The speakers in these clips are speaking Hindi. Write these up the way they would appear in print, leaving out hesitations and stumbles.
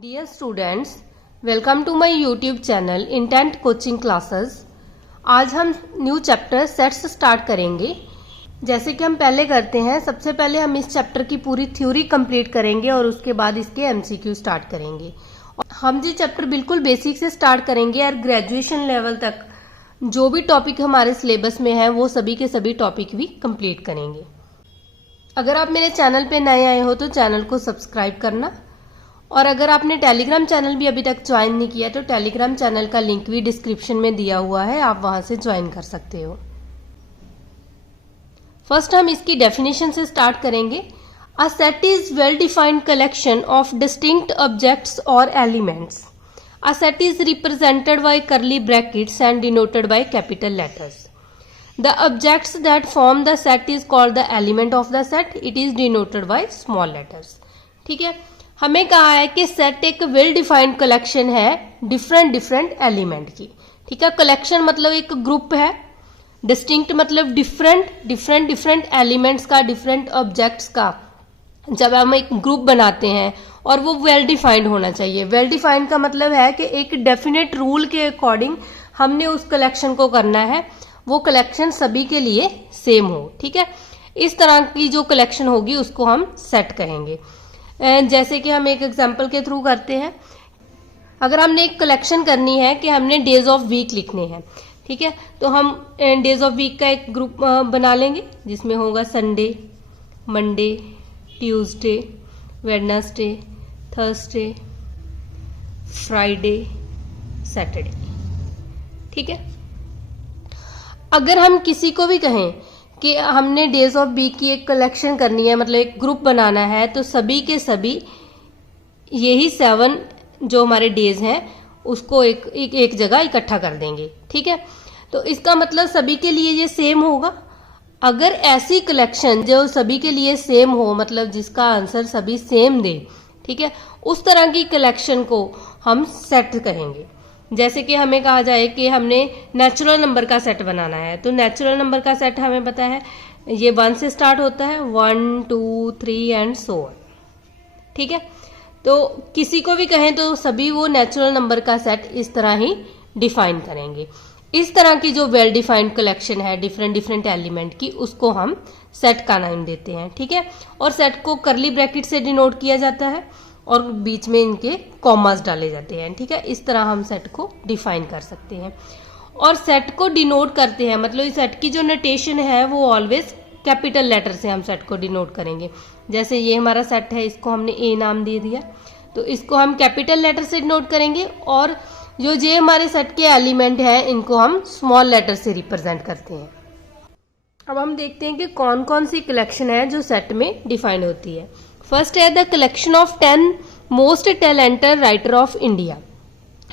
Dear students, welcome to my YouTube channel intent coaching classes. आज हम न्यू चैप्टर सेट्स स्टार्ट करेंगे। जैसे कि हम पहले करते हैं, सबसे पहले हम इस चैप्टर की पूरी थ्योरी कंप्लीट करेंगे और उसके बाद इसके एमसीक्यू स्टार्ट करेंगे। और हम ये चैप्टर बिल्कुल बेसिक से स्टार्ट करेंगे और ग्रेजुएशन लेवल तक जो भी टॉपिक हमारे सिलेबस में है वो सभी के सभी टॉपिक भी कंप्लीट करेंगे। अगर आप मेरे चैनल पे नए आए हो तो चैनल को सब्सक्राइब करना, और अगर आपने टेलीग्राम चैनल भी अभी तक ज्वाइन नहीं किया तो टेलीग्राम चैनल का लिंक भी डिस्क्रिप्शन में दिया हुआ है, आप वहां से ज्वाइन कर सकते हो। फर्स्ट हम इसकी डेफिनेशन से स्टार्ट करेंगे। A set is well defined collection of distinct objects और elements. A set is represented by curly brackets and denoted by capital letters. The objects that form the set is called the element of the set. It is denoted by small letters. ठीक है, हमें कहा है कि सेट एक वेल डिफाइंड कलेक्शन है डिफरेंट एलिमेंट की। ठीक है, कलेक्शन मतलब एक ग्रुप है, डिस्टिंक्ट मतलब डिफरेंट एलिमेंट्स का, डिफरेंट ऑब्जेक्ट्स का जब हम एक ग्रुप बनाते हैं, और वो वेल डिफाइंड होना चाहिए। वेल डिफाइंड का मतलब है कि एक डेफिनेट रूल के अकॉर्डिंग हमने उस कलेक्शन को करना है, वो कलेक्शन सभी के लिए सेम हो। ठीक है, इस तरह की जो कलेक्शन होगी उसको हम सेट कहेंगे। जैसे कि हम एक एग्जांपल के थ्रू करते हैं। अगर हमने एक कलेक्शन करनी है कि हमने डेज ऑफ वीक लिखने हैं, ठीक है, तो हम डेज ऑफ वीक का एक ग्रुप बना लेंगे जिसमें होगा Sunday, Monday, Tuesday, Wednesday, Thursday, Friday, Saturday. ठीक है, अगर हम किसी को भी कहें कि हमने डेज ऑफ वीक की एक कलेक्शन करनी है, मतलब एक ग्रुप बनाना है, तो सभी के सभी यही 7 जो हमारे डेज हैं उसको एक जगह इकट्ठा कर देंगे। ठीक है, तो इसका मतलब सभी के लिए ये सेम होगा। अगर ऐसी कलेक्शन जो सभी के लिए सेम हो, मतलब जिसका आंसर सभी सेम दे, ठीक है, उस तरह की कलेक्शन को हम सेट कहेंगे। जैसे कि हमें कहा जाए कि हमने नेचुरल नंबर का सेट बनाना है, तो नेचुरल नंबर का सेट हमें पता है ये 1 से स्टार्ट होता है, 1 2 3 एंड सो ऑन। ठीक है, तो किसी को भी कहें तो सभी वो नेचुरल नंबर का सेट इस तरह ही डिफाइन करेंगे। इस तरह की जो वेल डिफाइंड कलेक्शन है डिफरेंट एलिमेंट की, उसको हम सेट का नाम देते हैं। ठीक है, और सेट को कर्ली ब्रैकेट से डिनोट किया जाता है और बीच में इनके कॉमास डाले जाते हैं। ठीक है, इस तरह हम सेट को डिफाइन कर सकते हैं। और सेट को डिनोट करते हैं, मतलब इस सेट की जो नोटेशन है वो ऑलवेज कैपिटल लेटर से हम सेट को डिनोट करेंगे। जैसे ये हमारा सेट है, इसको हमने ए नाम दे दिया, तो इसको हम कैपिटल लेटर से डिनोट करेंगे, और जो जे हमारे सेट के एलिमेंट है इनको हम स्मॉल लेटर से रिप्रेजेंट करते हैं। अब हम देखते हैं कि कौन कौन सी कलेक्शन है जो सेट में डिफाइन होती है। फर्स्ट है the collection of 10 most talented writer of India.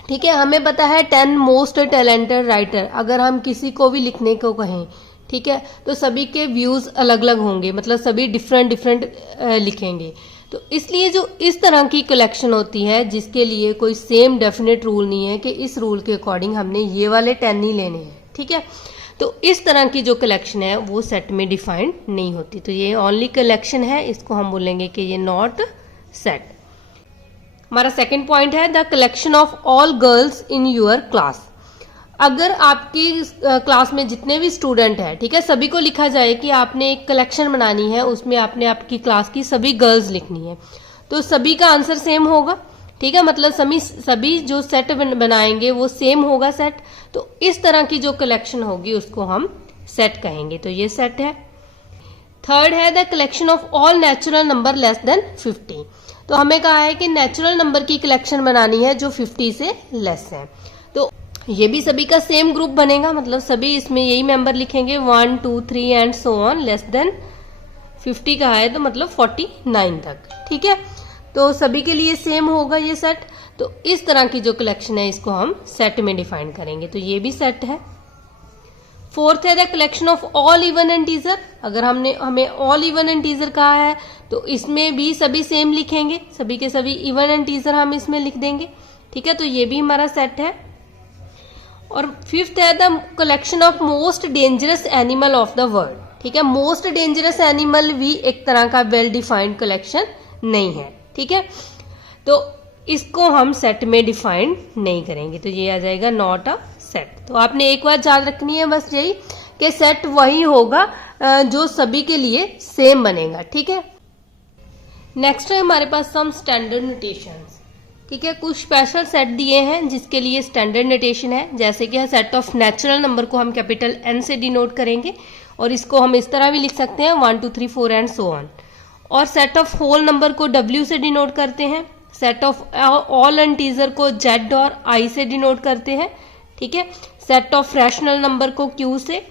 ठीक है, हमें पता है 10 मोस्ट टैलेंटेड राइटर, अगर हम किसी को भी लिखने को कहें, ठीक है, तो सभी के व्यूज अलग अलग होंगे, मतलब सभी डिफरेंट लिखेंगे। तो इसलिए जो इस तरह की कलेक्शन होती है जिसके लिए कोई सेम डेफिनेट रूल नहीं है कि इस रूल के अकॉर्डिंग हमने ये वाले 10 ही लेने हैं, ठीक है, तो इस तरह की जो कलेक्शन है वो सेट में डिफाइंड नहीं होती। तो ये ओनली कलेक्शन है, इसको हम बोलेंगे कि ये नॉट सेट। हमारा सेकंड पॉइंट है the collection of all girls in your class. अगर आपकी क्लास में जितने भी स्टूडेंट हैं, ठीक है, सभी को लिखा जाए कि आपने एक कलेक्शन बनानी है, उसमें आपने आपकी क्लास की सभी गर्ल्स लिखनी है, तो सभी का आंसर सेम होगा। ठीक है, मतलब सभी जो सेट बनाएंगे वो सेम होगा सेट। तो इस तरह की जो कलेक्शन होगी उसको हम सेट कहेंगे, तो ये सेट है। थर्ड है the collection of all natural number less than 50। तो हमें कहा है कि नेचुरल नंबर की कलेक्शन बनानी है जो 50 से लेस है, तो ये भी सभी का सेम ग्रुप बनेगा, मतलब सभी इसमें यही मेंबर लिखेंगे 1 2 3 and so on. Less than 50 का है तो मतलब 49 तक। ठीक है, तो सभी के लिए सेम होगा ये सेट। तो इस तरह की जो कलेक्शन है इसको हम सेट में डिफाइन करेंगे, तो ये भी सेट है। फोर्थ है the collection of all even integer. अगर हमें ऑल इवन इंटीजर कहा है तो इसमें भी सभी सेम लिखेंगे, सभी के सभी इवन इंटीजर हम इसमें लिख देंगे। ठीक है, तो ये भी हमारा सेट है। और फिफ्थ है the collection of most dangerous animal of the world. ठीक है, मोस्ट डेंजरस एनिमल भी एक तरह का वेल डिफाइंड कलेक्शन नहीं है। ठीक है, तो इसको हम सेट में डिफाइन नहीं करेंगे, तो ये आ जाएगा नॉट अ सेट। तो आपने एक बात याद रखनी है बस यही कि सेट वही होगा जो सभी के लिए सेम बनेगा, ठीक है। नेक्स्ट है हमारे पास सम स्टैंडर्ड नोटेशंस, ठीक है। कुछ स्पेशल सेट दिए हैं जिसके लिए स्टैंडर्ड नोटेशन है, जैसे कि सेट ऑफ नेचुरल नंबर को हम कैपिटल N से डिनोट करेंगे और इसको हम इस तरह भी लिख सकते हैं 1 2 3 4 एंड सो ऑन। और सेट ऑफ होल नंबर को W से डिनोट करते हैं, सेट ऑफ ऑल इंटीजर को Z और I से डिनोट करते हैं, ठीक है। सेट ऑफ रैशनल नंबर को Q से,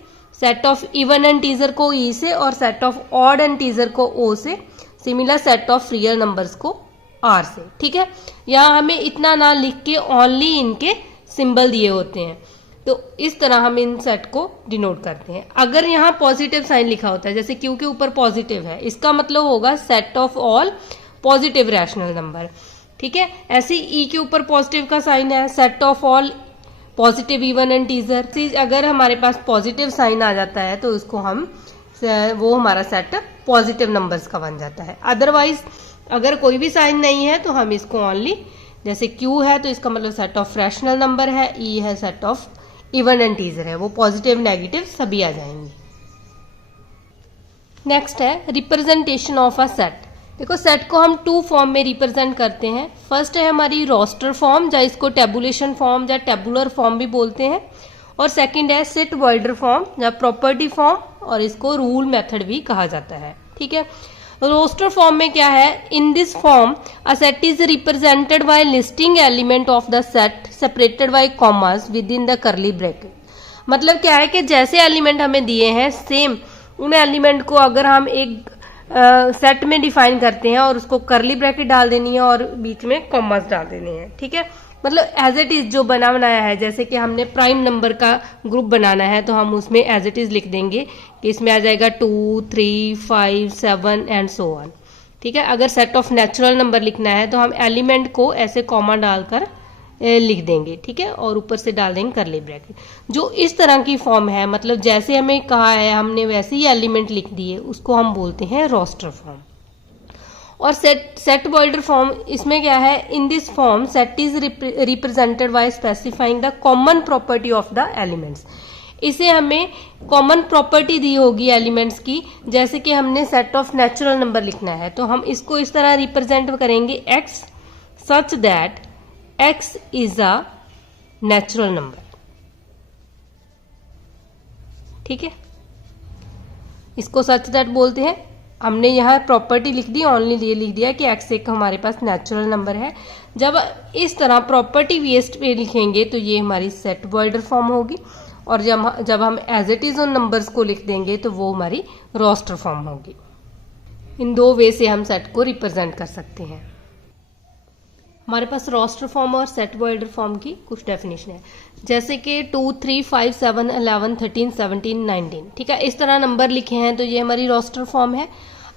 सेट ऑफ इवन इंटीजर को E से और सेट ऑफ ऑड इंटीजर को O से, similar set of real numbers को R से, ठीक है। यहाँ हमें इतना ना लिख के ओनली इनके सिंबल दिए होते हैं, तो इस तरह हम इन सेट को डिनोट करते हैं। अगर यहाँ पॉजिटिव साइन लिखा होता है, जैसे Q के ऊपर पॉजिटिव है, इसका मतलब होगा set of all positive rational number, ठीक है। ऐसे E के ऊपर पॉजिटिव का साइन है, set of all positive even integer. अगर हमारे पास पॉजिटिव साइन आ जाता है तो उसको हम वो हमारा सेट पॉजिटिव नंबर्स का बन जाता है। अदरवाइज अगर कोई भी साइन नहीं है तो हम इसको ओनली, जैसे Q है तो इसका मतलब सेट ऑफ रैशनल नंबर है, E है सेट ऑफ इवन इंटीजर है, वो पॉजिटिव नेगेटिव सभी आ जाएंगे। नेक्स्ट है रिप्रेजेंटेशन ऑफ अ सेट। देखो सेट को हम 2 फॉर्म में रिप्रेजेंट करते हैं। फर्स्ट है हमारी रोस्टर फॉर्म, या इसको टेबुलेशन फॉर्म या टेबुलर फॉर्म भी बोलते हैं, और सेकंड है सेट वाइडर फॉर्म या प्रॉपर्टी फॉर्म, और इसको रूल मेथड भी कहा जाता है, ठीक है। रोस्टर फॉर्म में क्या है, in this form a set is represented bye listing element of the set separated by commas with in the करली ब्रैकेट। मतलब क्या है कि जैसे एलिमेंट हमें दिए हैं सेम उन एलिमेंट को अगर हम एक सेट में डिफाइन करते हैं और उसको करली ब्रैकेट डाल देनी है और बीच में कॉमास डाल देने हैं, ठीक है। मतलब एज इट इज जो बना बनाया है, जैसे कि हमने प्राइम नंबर का ग्रुप बनाना है तो हम उसमें एज इट इज लिख देंगे कि इसमें आ जाएगा 2 3 5 7 एंड सो ऑन, ठीक है। अगर सेट ऑफ नेचुरल नंबर लिखना है तो हम एलिमेंट को ऐसे कॉमा डालकर लिख देंगे, ठीक है, और ऊपर से डाल देंगे करली ब्रैकेट। जो इस तरह की फॉर्म है, मतलब जैसे हमें कहा है हमने वैसे ही एलिमेंट लिख दिए, उसको हम बोलते हैं रोस्टर फॉर्म। और सेट वाइडर फॉर्म, इसमें क्या है, in this form set is represented bye specifying the common property of the elements. इसे हमें कॉमन प्रॉपर्टी दी होगी एलिमेंट्स की, जैसे कि हमने सेट ऑफ नेचुरल नंबर लिखना है तो हम इसको इस तरह रिप्रेजेंट करेंगे x such that x is a natural number, ठीक है। इसको सच दैट बोलते हैं। हमने यहाँ प्रॉपर्टी लिख दी, ओनली ये लिख दिया कि x एक हमारे पास नेचुरल नंबर है। जब इस तरह प्रॉपर्टी बेस्ड पे लिखेंगे तो ये हमारी सेट वाइडर फॉर्म होगी, और जब हम एज इट इज उन नंबर्स को लिख देंगे तो वो हमारी रोस्टर फॉर्म होगी। इन 2 वे से हम सेट को रिप्रेजेंट कर सकते हैं। हमारे पास रोस्टर फॉर्म और सेट वाइडर फॉर्म की कुछ डेफिनेशन है, जैसे कि 2 3 5 7 11 13 17 19, ठीक है। इस तरह नंबर लिखे हैं तो ये हमारी रोस्टर फॉर्म है।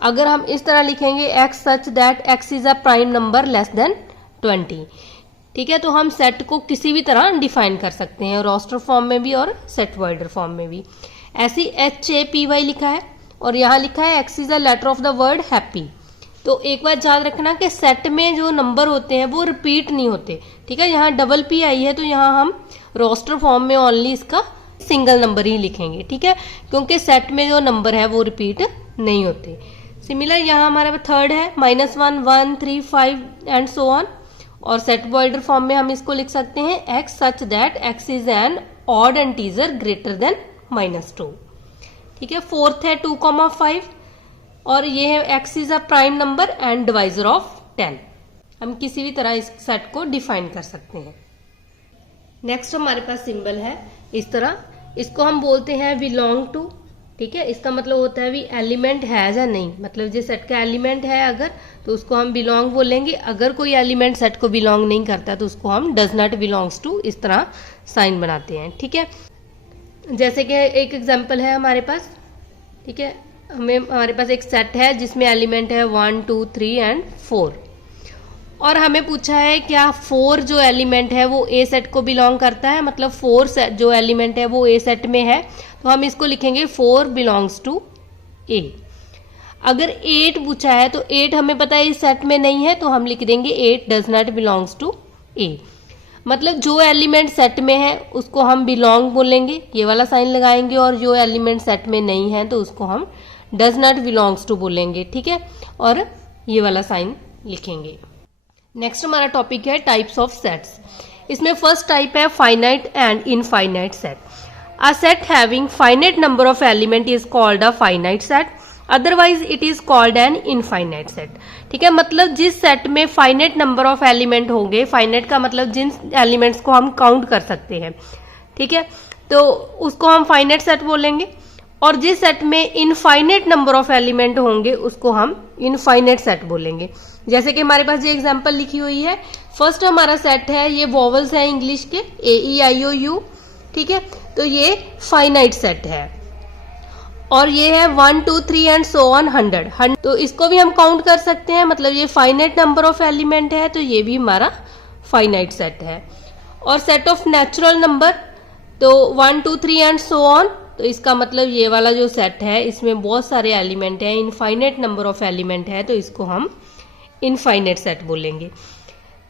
अगर हम इस तरह लिखेंगे x such that x is a prime number less than 20, ठीक है, तो हम सेट को किसी भी तरह डिफाइन कर सकते हैं, रोस्टर फॉर्म में भी और सेट वाइडर फॉर्म में भी। ऐसी HAPY लिखा है और यहाँ लिखा है x is a letter of the word happy. तो एक बात याद रखना कि सेट में जो नंबर होते हैं वो रिपीट नहीं होते, ठीक है। यहाँ डबल P आई है तो यहाँ हम रोस्टर फॉर्म में ओनली इसका सिंगल नंबर ही लिखेंगे, ठीक है, क्योंकि सेट में जो नंबर है वो रिपीट नहीं होते। सिमिलर यहाँ हमारे पास थर्ड है -1 1 3 5 एंड सो ऑन, और सेट वाइडर फॉर्म में हम इसको लिख सकते हैं x such that x is an odd integer greater than -2, ठीक है। फोर्थ है 2 5, और ये है x is a prime number and divisor of 10। हम किसी भी तरह इस सेट को डिफाइन कर सकते हैं। नेक्स्ट हमारे पास सिंबल है इस तरह, इसको हम बोलते हैं बिलोंग टू, ठीक है। इसका मतलब होता है भी एलिमेंट है या नहीं, मतलब जो सेट का एलिमेंट है अगर तो उसको हम बिलोंग बोलेंगे। अगर कोई एलिमेंट सेट को बिलोंग नहीं करता तो उसको हम डज नॉट बिलोंग्स टू इस तरह साइन बनाते हैं, ठीक है। जैसे कि एक एग्जांपल है हमारे पास, ठीक है, हमारे पास एक सेट है जिसमें एलिमेंट है 1 2 3 एंड 4, और हमें पूछा है क्या 4 जो एलिमेंट है वो ए सेट को बिलोंग करता है, मतलब 4 जो एलिमेंट है वो ए सेट में है, तो हम इसको लिखेंगे 4 बिलोंग्स टू ए। अगर 8 पूछा है तो 8 हमें पता है इस सेट में नहीं है, तो हम लिख देंगे 8 डज नॉट बिलोंग्स टू ए। मतलब जो एलिमेंट सेट में है उसको हम बिलोंग बोलेंगे, ये वाला साइन लगाएंगे, और जो एलिमेंट सेट में नहीं है तो उसको हम डज नॉट बिलोंग्स टू बोलेंगे, ठीक है, और ये वाला साइन लिखेंगे। नेक्स्ट हमारा टॉपिक है टाइप्स ऑफ सेट्स। इसमें फर्स्ट टाइप है finite and infinite set. A set having finite number of element is called a finite set, otherwise it is called an infinite set. ठीक है, मतलब जिस सेट में फाइनाइट नंबर ऑफ एलिमेंट होंगे, फाइनाइट का मतलब जिन एलिमेंट्स को हम काउंट कर सकते हैं, ठीक है, तो उसको हम फाइनाइट सेट बोलेंगे, और जिस सेट में इनफाइनाइट नंबर ऑफ एलिमेंट होंगे उसको हम इनफाइनाइट सेट बोलेंगे। जैसे कि हमारे पास ये एग्जांपल लिखी हुई है, फर्स्ट हमारा सेट है, ये वॉवल्स है इंग्लिश के AEIOU, ठीक है, तो ये फाइनाइट सेट है, और ये है 1 2 3 एंड सो ऑन 100, तो इसको भी हम काउंट कर सकते हैं, मतलब ये फाइनाइट नंबर ऑफ एलिमेंट है, तो ये भी हमारा फाइनाइट सेट है। और सेट ऑफ नेचुरल नंबर, तो 1 2 3 एंड सो ऑन, तो इसका मतलब ये वाला जो सेट है इसमें बहुत सारे एलिमेंट हैं, इनफाइनाइट नंबर ऑफ एलिमेंट है, तो इसको हम इनफाइनाइट सेट बोलेंगे।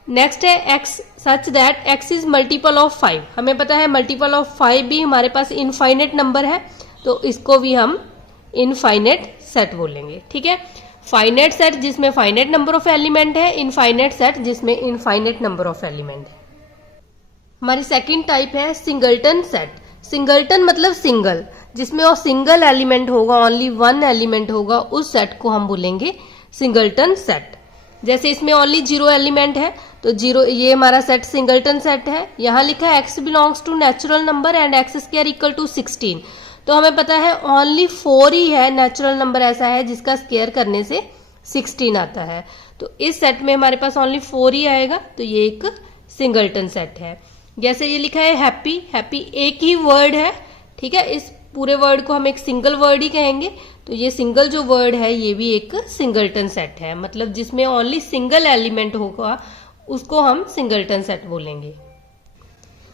नेक्स्ट है x such that x is multiple of 5। हमें पता है मल्टीपल ऑफ 5 भी हमारे पास इनफाइनाइट नंबर है, तो इसको भी हम इनफाइनाइट सेट बोलेंगे। ठीक है, फाइनाइट सेट जिसमें फाइनाइट नंबर ऑफ एलिमेंट है, इनफाइनाइट सेट जिसमें इनफाइनाइट नंबर ऑफ एलिमेंट है। हमारी सेकंड टाइप है सिंगलटन सेट। सिंगलटन मतलब सिंगल, जिसमें और सिंगल एलिमेंट होगा, ओनली वन एलिमेंट होगा, उस सेट को हम बोलेंगे सिंगलटन सेट। जैसे इसमें ओनली 0 एलिमेंट है, तो 0, ये हमारा सेट सिंगलटन सेट है। यहाँ लिखा है x belongs to natural number and x square equal to 16, तो हमें पता है ओनली 4 ही है नेचुरल नंबर ऐसा है जिसका स्क्वायर करने से 16 आता है, तो इस सेट में हमारे पास ओनली 4 ही आएगा, तो ये एक सिंगलटन सेट है। जैसे ये लिखा है हैप्पी, हैप्पी एक ही वर्ड है, ठीक है, इस पूरे वर्ड को हम एक सिंगल वर्ड ही कहेंगे, तो ये सिंगल जो वर्ड है ये भी एक सिंगलटन सेट है, मतलब जिसमें ओनली सिंगल एलिमेंट होगा उसको हम सिंगलटन सेट बोलेंगे।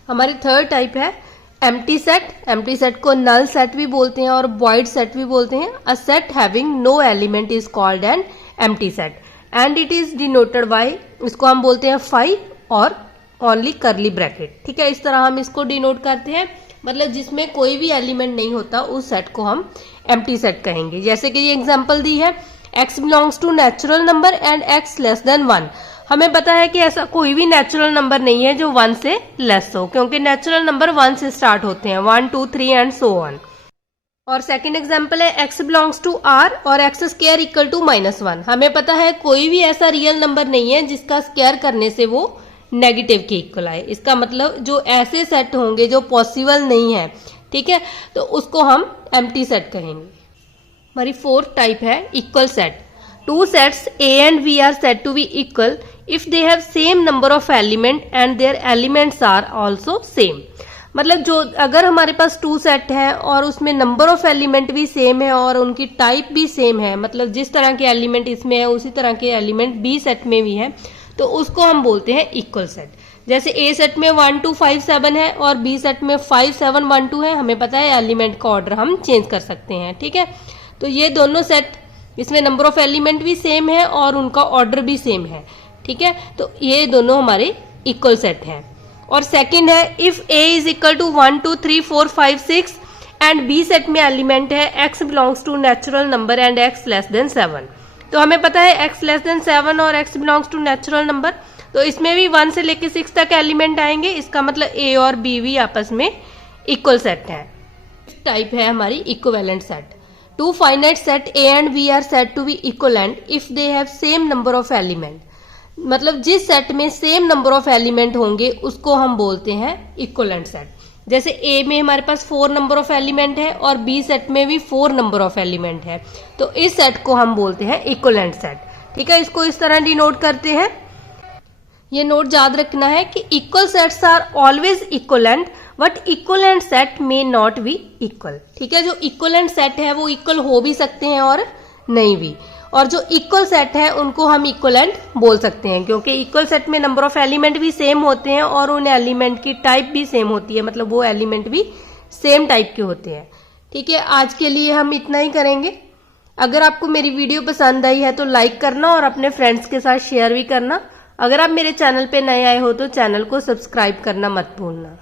हमारी थर्ड टाइप है एम्प्टी सेट। एम्प्टी सेट को नल सेट भी बोलते हैं और वॉइड सेट भी बोलते हैं। A set having no element is called an empty set and it is denoted by, इसको हम बोलते हैं 5 और ओनली करली ब्रैकेट। ठीक है, इस तरह हम इसको डिनोट करते हैं, मतलब जिसमें कोई भी एलिमेंट नहीं होता उस सेट को हम एम्प्टी सेट कहेंगे। जैसे कि ये एग्जांपल दी है, x belongs to natural number and x less than 1। हमें पता है कि ऐसा कोई भी नेचुरल नंबर नहीं है जो 1 से लेस हो, क्योंकि नेचुरल नंबर 1 से स्टार्ट होते हैं, 1 2 3 एंड सो ऑन। और सेकंड एग्जांपल है x बिलोंग्स टू r और x स्क्वायर इक्वल टू -1। हमें पता है कोई भी ऐसा रियल नंबर नहीं है जिसका स्क्वायर करने से वो नेगेटिव के इक्वल आए। इसका मतलब जो ऐसे सेट होंगे जो पॉसिबल नहीं है, ठीक है, तो उसको हम एम्प्टी सेट कहेंगे। हमारी फोर्थ टाइप है equal set. Two sets A and B are said to be equal if they have same number of element and their elements are also same। मतलब जो अगर हमारे पास 2 सेट है और उसमें नंबर ऑफ एलिमेंट भी सेम है और उनकी टाइप भी सेम है, मतलब जिस तरह के एलिमेंट इसमें है उसी तरह के एलिमेंट B सेट में भी है, तो उसको हम बोलते हैं इक्वल सेट। जैसे A सेट में 1 2 5 7 है और B सेट में 5 7 1 2 है, हमें पता है एलिमेंट का ऑर्डर हम चेंज कर सकते हैं। ठीक है, तो ये दोनों सेट, इसमें नंबर ऑफ एलिमेंट भी सेम है और उनका ऑर्डर भी सेम है। ठीक है, तो ये दोनों हमारे इक्वल सेट हैं। और सेकंड है if A is equal to 1 2 3 4 5 6 and B set में एलिमेंट है x belongs to natural number and x less than 7। तो हमें पता है x लेस देन 7 और x belongs to natural number, तो इसमें भी 1 से लेके 6 तक एलिमेंट आएंगे, इसका मतलब A और B भी आपस में इक्वल सेट है। टाइप है हमारी equivalent set. Two finite set A and B are said to be equivalent if they have same number of element। मतलब जिस सेट में सेम नंबर ऑफ एलिमेंट होंगे उसको हम बोलते हैं इक्विवेलेंट सेट। जैसे A में हमारे पास 4 नंबर ऑफ एलिमेंट है और B सेट में भी 4 नंबर ऑफ एलिमेंट है, तो इस सेट को हम बोलते हैं इक्विवेलेंट सेट। ठीक है, इसको इस तरह डिनोट करते हैं। ये नोट याद रखना है कि equal sets are always equivalent but equivalent set may not be equal. ठीक है, जो इक्विवेलेंट सेट है वो इक्वल हो भी सकते हैं और नहीं भी, और जो इक्वल सेट है उनको हम इक्विवेलेंट बोल सकते हैं, क्योंकि इक्वल सेट में नंबर ऑफ एलिमेंट भी सेम होते हैं और उन एलिमेंट की टाइप भी सेम होती है, मतलब वो एलिमेंट भी सेम टाइप के होते हैं। ठीक है, आज के लिए हम इतना ही करेंगे। अगर आपको मेरी वीडियो पसंद आई है तो लाइक करना और अपने फ्रेंड्स के साथ शेयर भी करना। अगर आप मेरे चैनल पे नए आए हो तो चैनल को सब्सक्राइब करना मत भूलना।